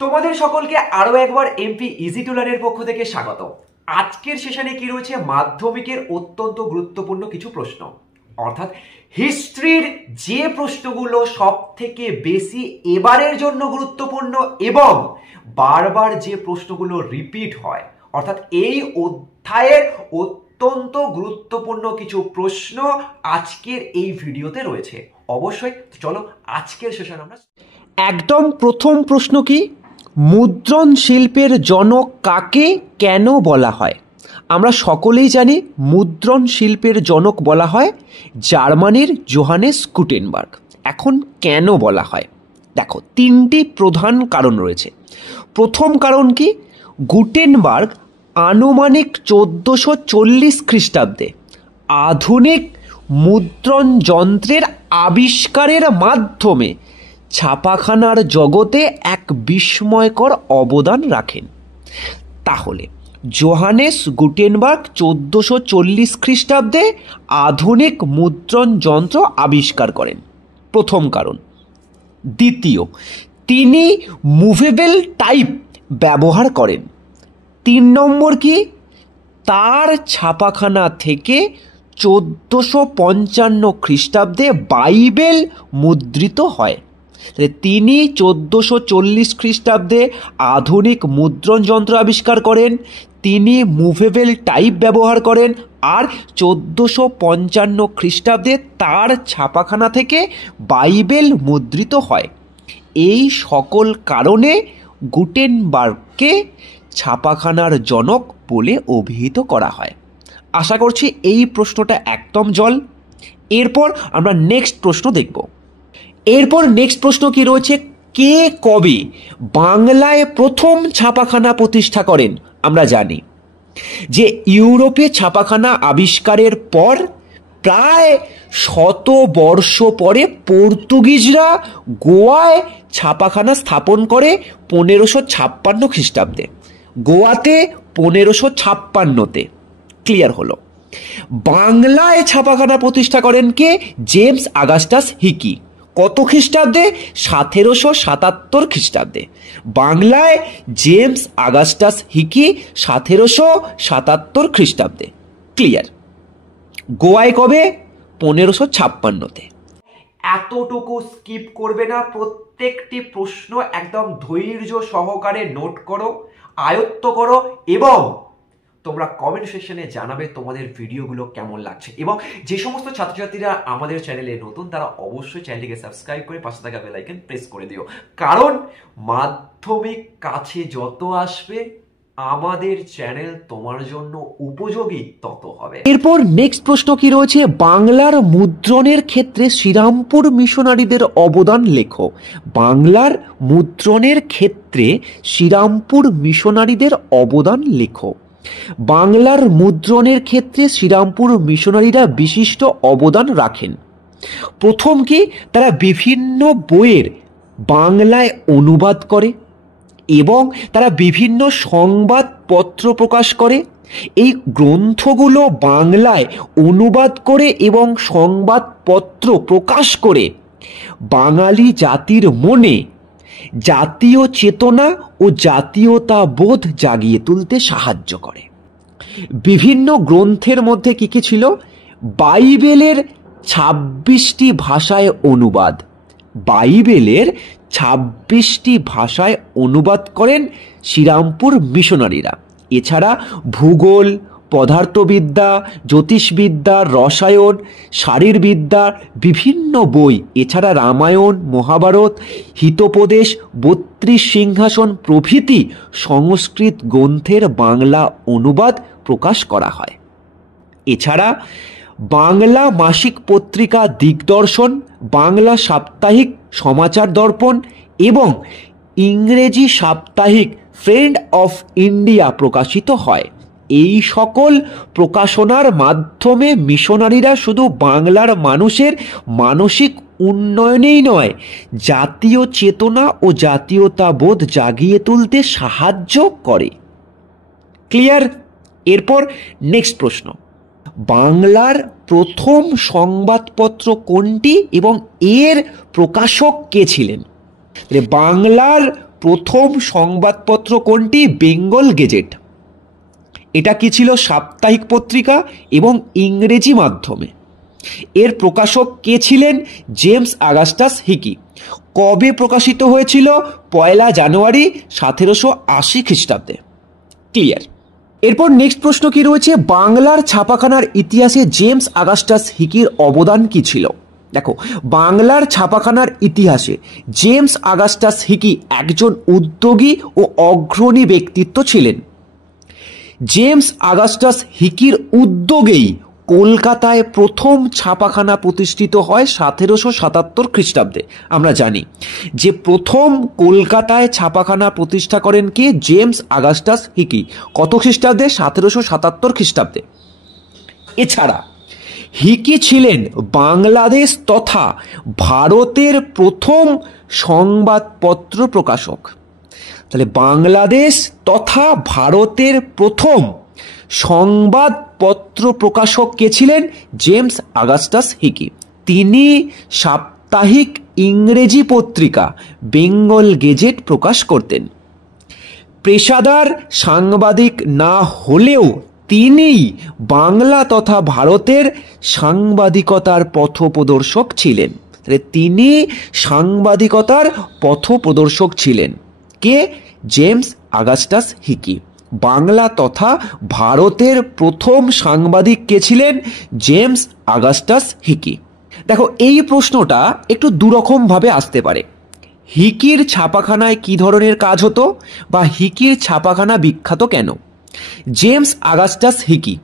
তোমাদের সকলকে আরো একবার এমপি ইজি টু লার্নের পক্ষ থেকে স্বাগত। আজকের সেশনে কি রয়েছে, মাধ্যমিকের অত্যন্ত গুরুত্বপূর্ণ কিছু প্রশ্ন, অর্থাৎ হিস্ট্রির যে প্রশ্নগুলো সব থেকে বেশি এবারের জন্য গুরুত্বপূর্ণ এবং বারবার যে প্রশ্নগুলো রিপিট হয়, অর্থাৎ এই অধ্যায়ের অত্যন্ত গুরুত্বপূর্ণ কিছু প্রশ্ন আজকের এই ভিডিওতে রয়েছে। অবশ্যই চলো আজকের সেশন আমরা একদম প্রথম প্রশ্ন কি, মুদ্রণ শিল্পের জনক কাকে কেন বলা হয়? আমরা সকলেই জানি মুদ্রণ শিল্পের জনক বলা হয় জার্মানির জোহানেস গুটেনবার্গ। এখন কেন বলা হয়? দেখো, তিনটি প্রধান কারণ রয়েছে। প্রথম কারণ কি, গুটেনবার্গ আনুমানিক 1440 খ্রিস্টাব্দে আধুনিক মুদ্রণ যন্ত্রের আবিষ্কারের মাধ্যমে ছাপাখানার জগতে এক বিস্ময়কর অবদান রাখেন। তাহলে জোহানেস গুটেনবার্গ 1440 খ্রিস্টাব্দে আধুনিক মুদ্রণ যন্ত্র আবিষ্কার করেন, প্রথম কারণ। দ্বিতীয়, তিনি মুভেবল টাইপ ব্যবহার করেন। 3 নম্বর কি, তার ছাপাখানা থেকে 1455 খ্রিস্টাব্দে বাইবেল মুদ্রিত হয়। তিনি 1440 খ্রিস্টাব্দে আধুনিক মুদ্রণ যন্ত্র আবিষ্কার করেন, তিনি মুভেবল টাইপ ব্যবহার করেন, আর 1455 খ্রিস্টাব্দে তার ছাপাখানা থেকে বাইবেল মুদ্রিত হয়। এই সকল কারণে গুটেনবার্গকে ছাপাখানার জনক বলে অভিহিত করা হয়। আশা করছি এই প্রশ্নটা একদম জল। এরপর আমরা নেক্সট প্রশ্ন দেখব। এরপর নেক্সট প্রশ্ন কি রয়েছে, কে কবে বাংলায় প্রথম ছাপাখানা প্রতিষ্ঠা করেন? আমরা জানি যে ইউরোপে ছাপাখানা আবিষ্কারের পর প্রায় 100 বর্ষ পরে পর্তুগিজরা গোয়ায় ছাপাখানা স্থাপন করে 1556 খ্রিস্টাব্দে। গোয়াতে 1556তে। ক্লিয়ার হলো। বাংলায় ছাপাখানা প্রতিষ্ঠা করেন কে? James Augustus Hicky. কত খ্রিস্টাব্দে? 1777 খ্রিস্টাব্দে। বাংলায় জেমস অগাস্টাস হিকি 1777 খ্রিস্টাব্দে। ক্লিয়ার। গোয়ায় কবে? 1556তে। এতটুকু স্কিপ করবে না, প্রত্যেকটি প্রশ্ন একদম ধৈর্য সহকারে নোট করো, আয়ত্ত করো এবং তোমরা কমেন্ট সেকশনে জানাবে তোমাদের ভিডিওগুলো কেমন লাগছে। এবং যে সমস্ত ছাত্রছাত্রীরা আমাদের চ্যানেলে নতুন, তারা অবশ্যই চ্যানেলটিকে সাবস্ক্রাইব করে পাশে থাকা বেল আইকন প্রেস করে দিও, কারণ মাধ্যমিক কাছে যত আসবে আমাদের চ্যানেল তোমার জন্য উপযোগী তত হবে। এরপর নেক্সট প্রশ্ন কি রয়েছে, বাংলার মুদ্রণের ক্ষেত্রে শ্রীরামপুর মিশনারিদের অবদান লেখো। বাংলার মুদ্রণের ক্ষেত্রে শ্রীরামপুর মিশনারিদের অবদান লেখো। বাংলার মুদ্রণের ক্ষেত্রে শ্রীরামপুর মিশনারিরা বিশিষ্ট অবদান রাখেন। প্রথম কি, তারা বিভিন্ন বইয়ের বাংলায় অনুবাদ করে এবং তারা বিভিন্ন সংবাদপত্র প্রকাশ করে। এই গ্রন্থগুলো বাংলায় অনুবাদ করে এবং সংবাদপত্র প্রকাশ করে বাঙালি জাতির মনে জাতীয় চেতনা ও জাতীয়তাবোধ জাগিয়ে তুলতে সাহায্য করে। বিভিন্ন গ্রন্থের মধ্যে কি কি ছিল? বাইবেলের 26টি ভাষায় অনুবাদ। বাইবেলের 26টি ভাষায় অনুবাদ করেন শ্রীরামপুর মিশনারিরা। এছাড়া ভূগোল, পদার্থবিদ্যা, জ্যোতিষবিদ্যা, রসায়ন, শারীরবিদ্যার বিভিন্ন বই, এছাড়া রামায়ণ, মহাভারত, হিতোপদেশ, 32 সিংহাসন প্রভৃতি সংস্কৃত গ্রন্থের বাংলা অনুবাদ প্রকাশ করা হয়। এছাড়া বাংলা মাসিক পত্রিকা দিগদর্শন, বাংলা সাপ্তাহিক সমাচার দর্পণ এবং ইংরেজি সাপ্তাহিক ফ্রেন্ড অফ ইন্ডিয়া প্রকাশিত হয়। এই সকল প্রকাশনার মাধ্যমে মিশনারিরা শুধু বাংলার মানুষের মানসিক উন্নয়নেই নয়, জাতীয় চেতনা ও জাতীয়তাবোধ জাগিয়ে তুলতে সাহায্য করে। ক্লিয়ার? এরপর নেক্সট প্রশ্ন, বাংলার প্রথম সংবাদপত্র কোনটি এবং এর প্রকাশক কে ছিলেন? বাংলার প্রথম সংবাদপত্র কোনটি? বেঙ্গল গেজেট। এটা কি ছিল? সাপ্তাহিক পত্রিকা এবং ইংরেজি মাধ্যমে। এর প্রকাশক কে ছিলেন? James Augustus Hicky. কবে প্রকাশিত হয়েছিল? 1 জানুয়ারি 1780 খ্রিস্টাব্দে। ক্লিয়ার। এরপর নেক্সট প্রশ্ন কি রয়েছে? বাংলার ছাপাখানার ইতিহাসে জেমস আগাস্টাস হিকির অবদান কি ছিল? দেখো, বাংলার ছাপাখানার ইতিহাসে জেমস আগাস্টাস হিকি একজন উদ্যোগী ও অগ্রণী ব্যক্তিত্ব ছিলেন। জেমস আগাস্টাস হিকির উদ্যোগেই কলকাতায় প্রথম ছাপাখানা প্রতিষ্ঠিত হয় 1777 খ্রিস্টাব্দে। আমরা জানি যে প্রথম কলকাতায় ছাপাখানা প্রতিষ্ঠা করেন কে? James Augustus Hicky. কত খ্রিস্টাব্দে? 1777 খ্রিস্টাব্দে। এছাড়া হিকি ছিলেন বাংলাদেশ তথা ভারতের প্রথম সংবাদপত্র প্রকাশক। তাহলে বাংলাদেশ তথা ভারতের প্রথম সংবাদপত্র প্রকাশক কে ছিলেন? James Augustus Hicky. তিনি সাপ্তাহিক ইংরেজি পত্রিকা বেঙ্গল গেজেট প্রকাশ করতেন। পেশাদার সাংবাদিক না হলেও তিনি বাংলা তথা ভারতের সাংবাদিকতার পথপ্রদর্শক ছিলেন। তিনি সাংবাদিকতার পথপ্রদর্শক ছিলেন। কে? James Augustus Hicky. বাংলা তথা ভারতের প্রথম সাংবাদিক কে ছিলেন? James Augustus Hicky. দেখো, এই প্রশ্নটা একটু দুরকম ভাবে আসতে পারে। হিকির ছাপাখানায় কি ধরনের কাজ হতো, বা হিকির ছাপাখানা বিখ্যাত কেন? জেমস আগাস্টাস হিকি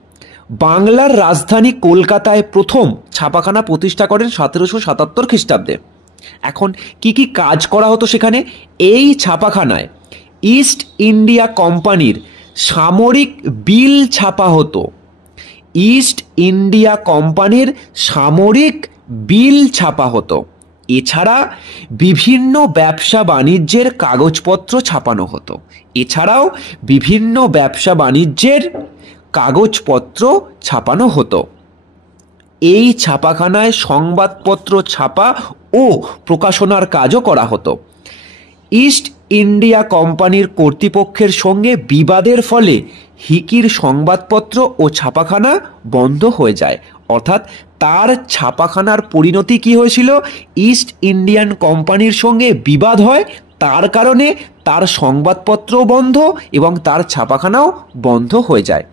বাংলার রাজধানী কলকাতায় প্রথম ছাপাখানা প্রতিষ্ঠা করেন 1777 খ্রিস্টাব্দে। এখন কি কি কাজ করা হতো সেখানে? এই ছাপাখানায় ইস্ট ইন্ডিয়া কোম্পানির সামরিক বিল ছাপা হতো। ইস্ট ইন্ডিয়া কোম্পানির সামরিক বিল ছাপা হতো। এছাড়া বিভিন্ন ব্যবসা বাণিজ্যের কাগজপত্র ছাপানো হতো। এছাড়াও বিভিন্ন ব্যবসা বাণিজ্যের কাগজপত্র ছাপানো হতো। এই ছাপাখানায় সংবাদপত্র ছাপা ও প্রকাশনার কাজও করা হতো। ইস্ট ইন্ডিয়া কোম্পানির কর্তৃপক্ষের সঙ্গে বিবাদের ফলে হিকির সংবাদপত্র ও ছাপাখানা বন্ধ হয়ে যায়। অর্থাৎ তার ছাপাখানার পরিণতি কি হয়েছিল? ইস্ট ইন্ডিয়ান কোম্পানির সঙ্গে বিবাদ হয়, তার কারণে তার সংবাদপত্র বন্ধ এবং তার ছাপাখানাও বন্ধ হয়ে যায়।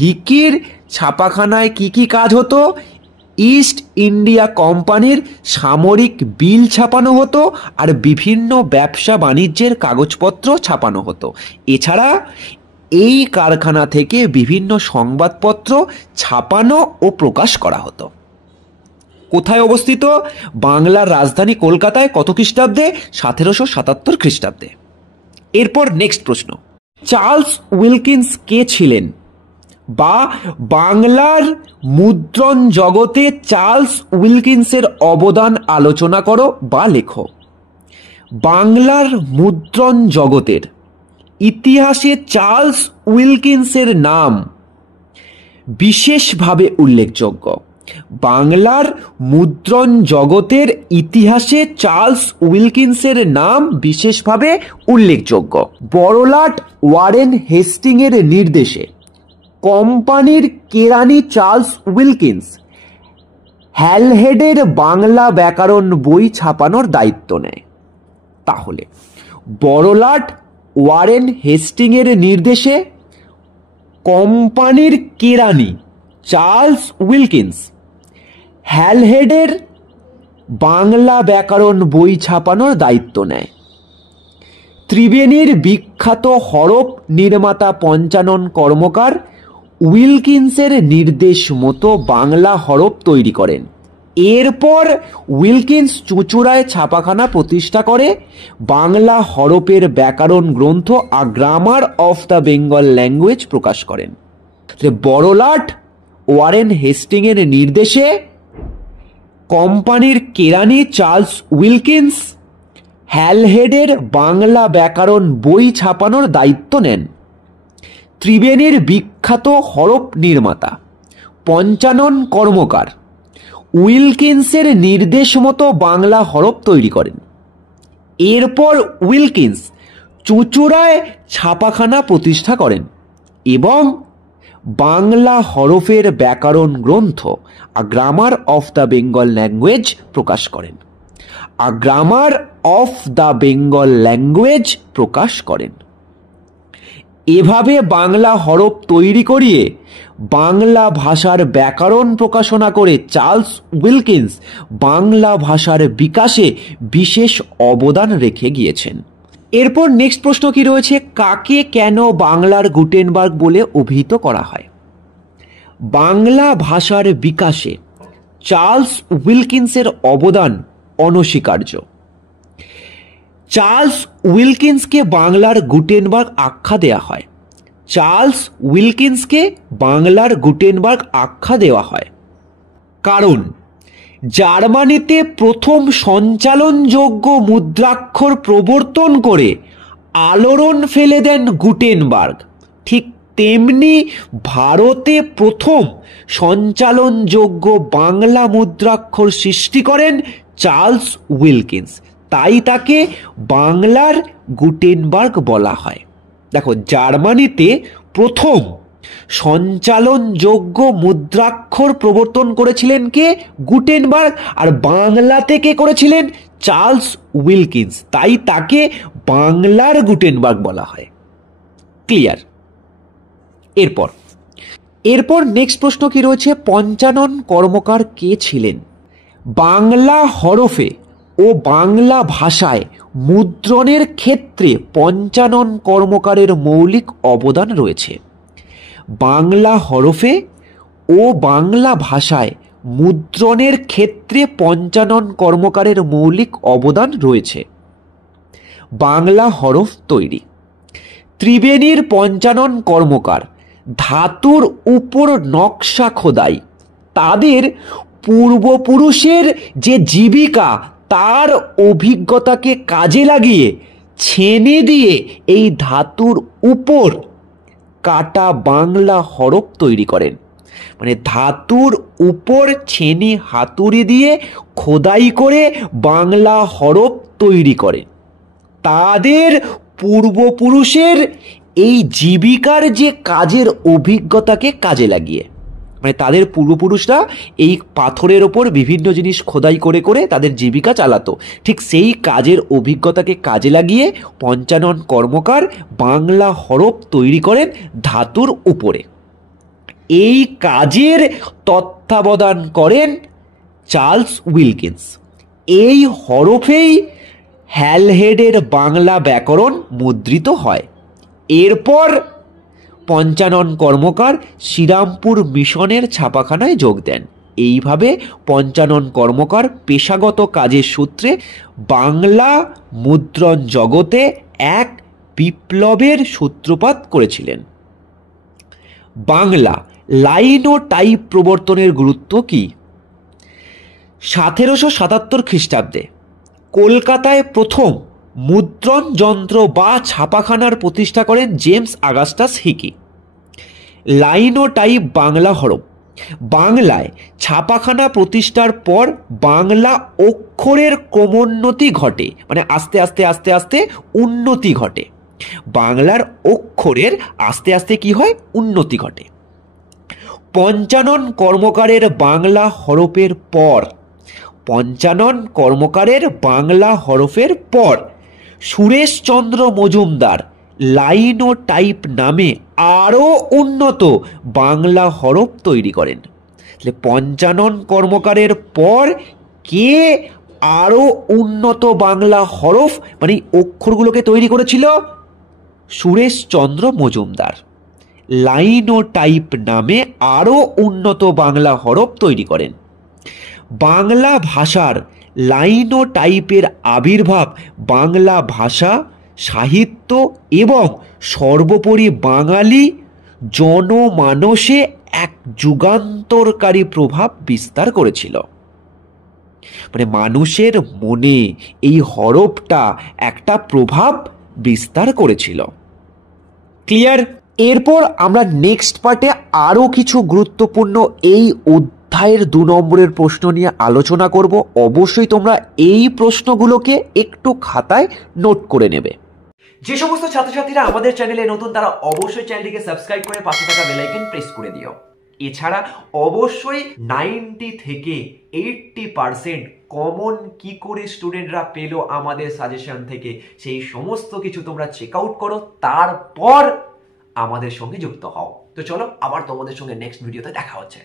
হিকির ছাপাখানায় কি কি কাজ হতো? ইস্ট ইন্ডিয়া কোম্পানির সামরিক বিল ছাপানো হতো আর বিভিন্ন ব্যবসা বাণিজ্যের কাগজপত্র ছাপানো হতো। এছাড়া এই কারখানা থেকে বিভিন্ন সংবাদপত্র ছাপানো ও প্রকাশ করা হতো। কোথায় অবস্থিত? বাংলার রাজধানী কলকাতায়। কত খ্রিস্টাব্দে? 1777 খ্রিস্টাব্দে। এরপর নেক্সট প্রশ্ন, চার্লস উইলকিন্স কে ছিলেন? বা বাংলার মুদ্রণ জগতে চার্লস উইলকিন্সের অবদান আলোচনা করো বা লেখো। বাংলার মুদ্রণ জগতের ইতিহাসে চার্লস উইলকিন্সের নাম বিশেষভাবে উল্লেখযোগ্য। বাংলার মুদ্রণ জগতের ইতিহাসে চার্লস উইলকিন্সের নাম বিশেষভাবে উল্লেখযোগ্য। বড়লাট ওয়ারেন হেস্টিংয়ের নির্দেশে কোম্পানির কেরানি চার্লস উইলকিন্স হ্যালহেডের বাংলা ব্যাকরণ বই ছাপানোর দায়িত্ব নেয়। তাহলে বড়লাট ওয়ারেন হেস্টিংয়ের নির্দেশে কোম্পানির কেরানি চার্লস উইলকিন্স হ্যালহেডের বাংলা ব্যাকরণ বই ছাপানোর দায়িত্ব নেয়। ত্রিবেণীর বিখ্যাত হরপ নির্মাতা পঞ্চানন কর্মকার উইলকিন্সের নির্দেশ মতো বাংলা হরপ তৈরি করেন। এরপর উইলকিন্স চুঁচুড়ায় ছাপাখানা প্রতিষ্ঠা করে বাংলা হরপের ব্যাকরণ গ্রন্থ a grammar of the Bengal language প্রকাশ করেন। বড়লাট ওয়ারেন হেস্টিংয়ের নির্দেশে কোম্পানির কেরানি চার্লস উইলকিন্স হ্যালহেডের বাংলা ব্যাকরণ বই ছাপানোর দায়িত্ব নেন। ত্রিবেণীর বিখ্যাত হরপ নির্মাতা পঞ্চানন কর্মকার উইলকিন্সের নির্দেশ মতো বাংলা হরপ তৈরি করেন। এরপর উইলকিন্স চুঁচুড়ায় ছাপাখানা প্রতিষ্ঠা করেন এবং বাংলা হরফের ব্যাকরণ গ্রন্থ a grammar of the Bengal language প্রকাশ করেন। A grammar of the Bengal language প্রকাশ করেন। এভাবে বাংলা হরফ তৈরি করিয়ে বাংলা ভাষার ব্যাকরণ প্রকাশনা করে চার্লস উইলকিন্স বাংলা ভাষার বিকাশে বিশেষ অবদান রেখে গিয়েছেন। এরপর নেক্সট প্রশ্ন কি রয়েছে, কাকে কেন বাংলার গুটেনবার্গ বলে অভিহিত করা হয়? বাংলা ভাষার বিকাশে চার্লস উইলকিন্সের অবদান অনস্বীকার্য। চার্লস উইলকিন্সকে বাংলার গুটেনবার্গ আখ্যা দেওয়া হয়। চার্লস উইলকিন্সকে বাংলার গুটেনবার্গ আখ্যা দেওয়া হয় কারণ জার্মানিতে প্রথম সঞ্চালনযোগ্য মুদ্রাক্ষর প্রবর্তন করে আলোড়ন ফেলে দেন গুটেনবার্গ, ঠিক তেমনি ভারতে প্রথম সঞ্চালনযোগ্য বাংলা মুদ্রাক্ষর সৃষ্টি করেন চার্লস উইলকিন্স, তাই তাকে বাংলার গুটেনবার্গ বলা হয়। দেখো, জার্মানিতে প্রথম সঞ্চালনযোগ্য মুদ্রাক্ষর প্রবর্তন করেছিলেন কে? গুটেনবার্গ। আর বাংলাতে কে করেছিলেন? চার্লস উইলকিন্স, তাই তাকে বাংলার গুটেনবার্গ বলা হয়। ক্লিয়ার? এরপর নেক্সট প্রশ্ন কি রয়েছে, পঞ্চানন কর্মকার কে ছিলেন? বাংলা হরফে ও বাংলা ভাষায় মুদ্রণের ক্ষেত্রে পঞ্চানন কর্মকারের মৌলিক অবদান রয়েছে। বাংলা হরফে ও বাংলা ভাষায় মুদ্রণের ক্ষেত্রে পঞ্চানন কর্মকারের মৌলিক অবদান রয়েছে। বাংলা হরফ তৈরি, ত্রিবেণীর পঞ্চানন কর্মকার ধাতুর উপর নকশা খোদাই, তাদের পূর্বপুরুষের যে জীবিকা তার অভিজ্ঞতাকে কাজে লাগিয়ে ছেনে দিয়ে এই ধাতুর উপর কাটা বাংলা হরফ তৈরি করেন। মানে ধাতুর উপর ছেনে হাতুড়ি দিয়ে খোদাই করে বাংলা হরফ তৈরি করেন। তাদের পূর্বপুরুষের এই জীবিকার যে কাজের অভিজ্ঞতাকে কাজে লাগিয়ে, মানে তাদের পূর্বপুরুষরা এই পাথরের ওপর বিভিন্ন জিনিস খোদাই করে করে তাদের জীবিকা চালাতো, ঠিক সেই কাজের অভিজ্ঞতাকে কাজে লাগিয়ে পঞ্চানন কর্মকার বাংলা হরফ তৈরি করেন ধাতুর উপরে। এই কাজের তত্ত্বাবধান করেন চার্লস উইলকিন্স। এই হরফেই হ্যালহেডের বাংলা ব্যাকরণ মুদ্রিত হয়। এরপর পঞ্চানন কর্মকার শ্রীরামপুর মিশনের ছাপাখানায় যোগ দেন। এইভাবে পঞ্চানন কর্মকার পেশাগত কাজের সূত্রে বাংলা মুদ্রণ জগতে এক বিপ্লবের সূত্রপাত করেছিলেন। বাংলা লাইন ও টাইপ প্রবর্তনের গুরুত্ব কি? 1777 খ্রিস্টাব্দে কলকাতায় প্রথম মুদ্রণ যন্ত্র বা ছাপাখানার প্রতিষ্ঠা করেন জেমস আগাস্টাস হিকি। লাইন ও টাইপ বাংলা হরফ। বাংলায় ছাপাখানা প্রতিষ্ঠার পর বাংলা অক্ষরের ক্রমোন্নতি ঘটে, মানে আস্তে আস্তে আস্তে আস্তে উন্নতি ঘটে। বাংলার অক্ষরের আস্তে আস্তে কি হয়? উন্নতি ঘটে। পঞ্চানন কর্মকারের বাংলা হরফের পর, পঞ্চানন কর্মকারের বাংলা হরফের পর সুরেশচন্দ্র মজুমদার লাইন ও টাইপ নামে আরও উন্নত বাংলা হরফ তৈরি করেন। পঞ্চানন কর্মকারের পর কে আরও উন্নত বাংলা হরফ মানে অক্ষরগুলোকে তৈরি করেছিল? সুরেশচন্দ্র মজুমদার লাইন ও টাইপ নামে আরও উন্নত বাংলা হরফ তৈরি করেন। বাংলা ভাষার লাইন ও টাইপের আবির্ভাব বাংলা ভাষা, সাহিত্য এবং সর্বোপরি বাঙালি জনমানসে এক যুগান্তরকারী প্রভাব বিস্তার করেছিল। মানে মানুষের মনে এই হরফটা একটা প্রভাব বিস্তার করেছিল। ক্লিয়ার? এরপর আমরা নেক্সট পার্টে আরও কিছু গুরুত্বপূর্ণ এই অধ্যায়ের 2 নম্বরের প্রশ্ন নিয়ে আলোচনা করব। অবশ্যই তোমরা এই প্রশ্নগুলোকে একটু খাতায় নোট করে নেবে। যে সমস্ত ছাত্রছাত্রীরা আমাদের চ্যানেলে নতুন তারা অবশ্যই চ্যানেলটিকে সাবস্ক্রাইব করে পাশে থাকা বেল আইকন প্রেস করে দিও। এছাড়া অবশ্যই 90 থেকে 80% কমন কি করে স্টুডেন্টরা পেলো আমাদের সাজেশন থেকে, সেই সমস্ত কিছু তোমরা চেক আউট করো, তারপর আমাদের সঙ্গে যুক্ত হও। তো চলো, আবার তোমাদের সঙ্গে নেক্সট ভিডিওতে দেখা হচ্ছে।